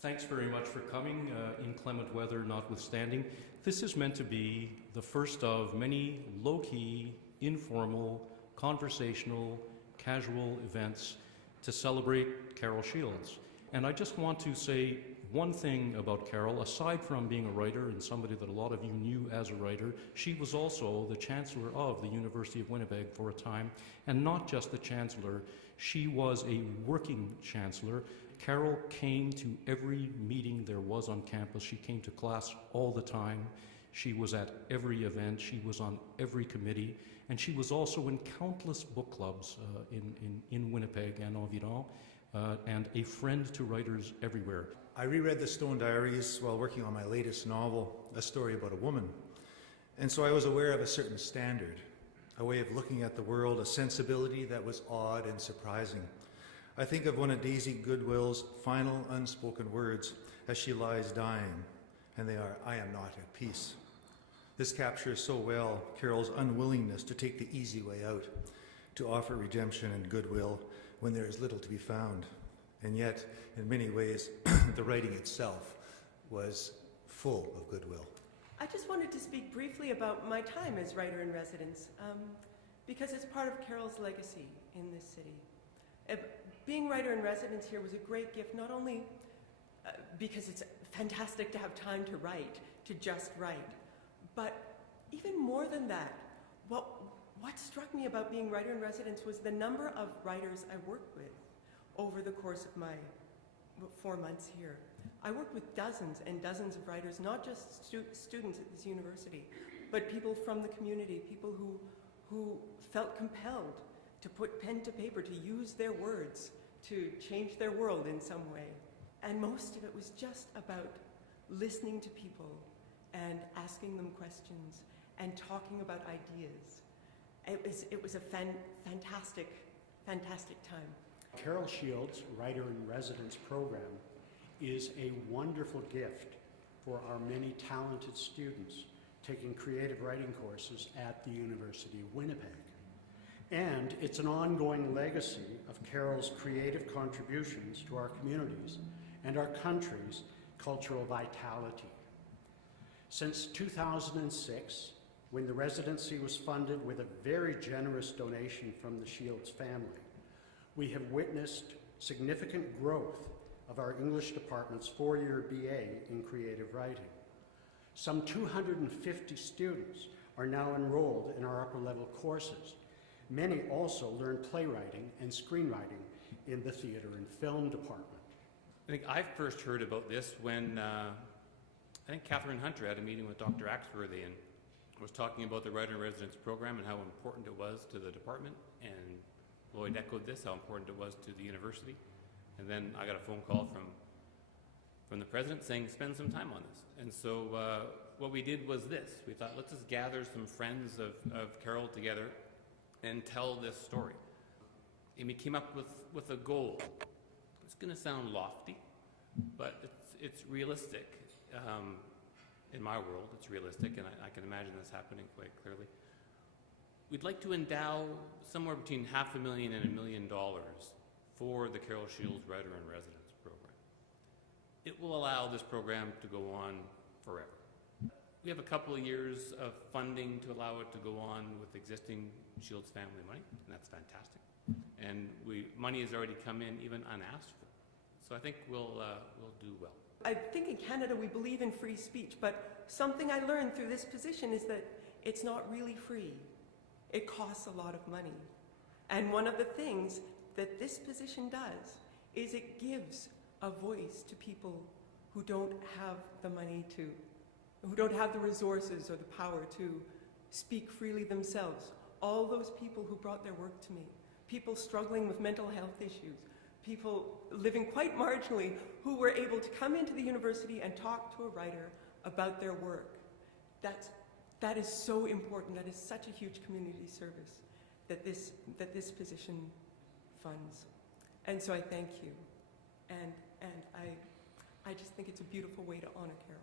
Thanks very much for coming, inclement weather notwithstanding. This is meant to be the first of many low-key, informal, conversational, casual events to celebrate Carol Shields. And I just want to say one thing about Carol. Aside from being a writer and somebody that a lot of you knew as a writer, she was also the Chancellor of the University of Winnipeg for a time, and not just the Chancellor, she was a working Chancellor. Carol came to every meeting there was on campus. She came to class all the time. She was at every event. She was on every committee. And she was also in countless book clubs in Winnipeg and environ, and a friend to writers everywhere. I reread the Stone Diaries while working on my latest novel, a story about a woman. And so I was aware of a certain standard, a way of looking at the world, a sensibility that was odd and surprising. I think of one of Daisy Goodwill's final unspoken words as she lies dying, and they are, "I am not at peace." This captures so well Carol's unwillingness to take the easy way out, to offer redemption and goodwill when there is little to be found. And yet, in many ways, the writing itself was full of goodwill. I just wanted to speak briefly about my time as writer-in-residence, because it's part of Carol's legacy in this city. Being writer-in-residence here was a great gift, not only because it's fantastic to have time to write, to just write, but even more than that, what struck me about being writer-in-residence was the number of writers I worked with over the course of my 4 months here. I worked with dozens and dozens of writers, not just students at this university, but people from the community, people who felt compelled to put pen to paper, to use their words, to change their world in some way. And most of it was just about listening to people and asking them questions and talking about ideas. It was a fantastic time. Carol Shields' Writer-in-Residence program is a wonderful gift for our many talented students taking creative writing courses at the University of Winnipeg. And it's an ongoing legacy of Carol's creative contributions to our communities and our country's cultural vitality. Since 2006, when the residency was funded with a very generous donation from the Shields family, we have witnessed significant growth of our English department's 4-year BA in creative writing. Some 250 students are now enrolled in our upper-level courses. Many also learn playwriting and screenwriting in the theater and film department. I think I first heard about this when I think Catherine Hunter had a meeting with Dr. Axworthy and was talking about the Writer-in-Residence program and how important it was to the department, and Lloyd echoed this, how important it was to the university. And then I got a phone call from the president saying, spend some time on this. And so what we did was this. We thought, let's just gather some friends of Carol together and tell this story. And we came up with a goal. It's going to sound lofty, but it's realistic. In my world, it's realistic, and I can imagine this happening quite clearly. We'd like to endow somewhere between $500,000 and $1 million for the Carol Shields Writer-in-Residence program. It will allow this program to go on forever. We have a couple of years of funding to allow it to go on with existing Shields family money, and that's fantastic. And money has already come in even unasked for. So I think we'll do well. I think in Canada we believe in free speech, but something I learned through this position is that it's not really free. It costs a lot of money. And one of the things that this position does is it gives a voice to people who don't have the money to, who don't have the resources or the power to speak freely themselves. All those people who brought their work to me, people struggling with mental health issues, people living quite marginally who were able to come into the university and talk to a writer about their work. That is so important. That is such a huge community service that this position funds. And so I thank you. And I just think it's a beautiful way to honor Carol.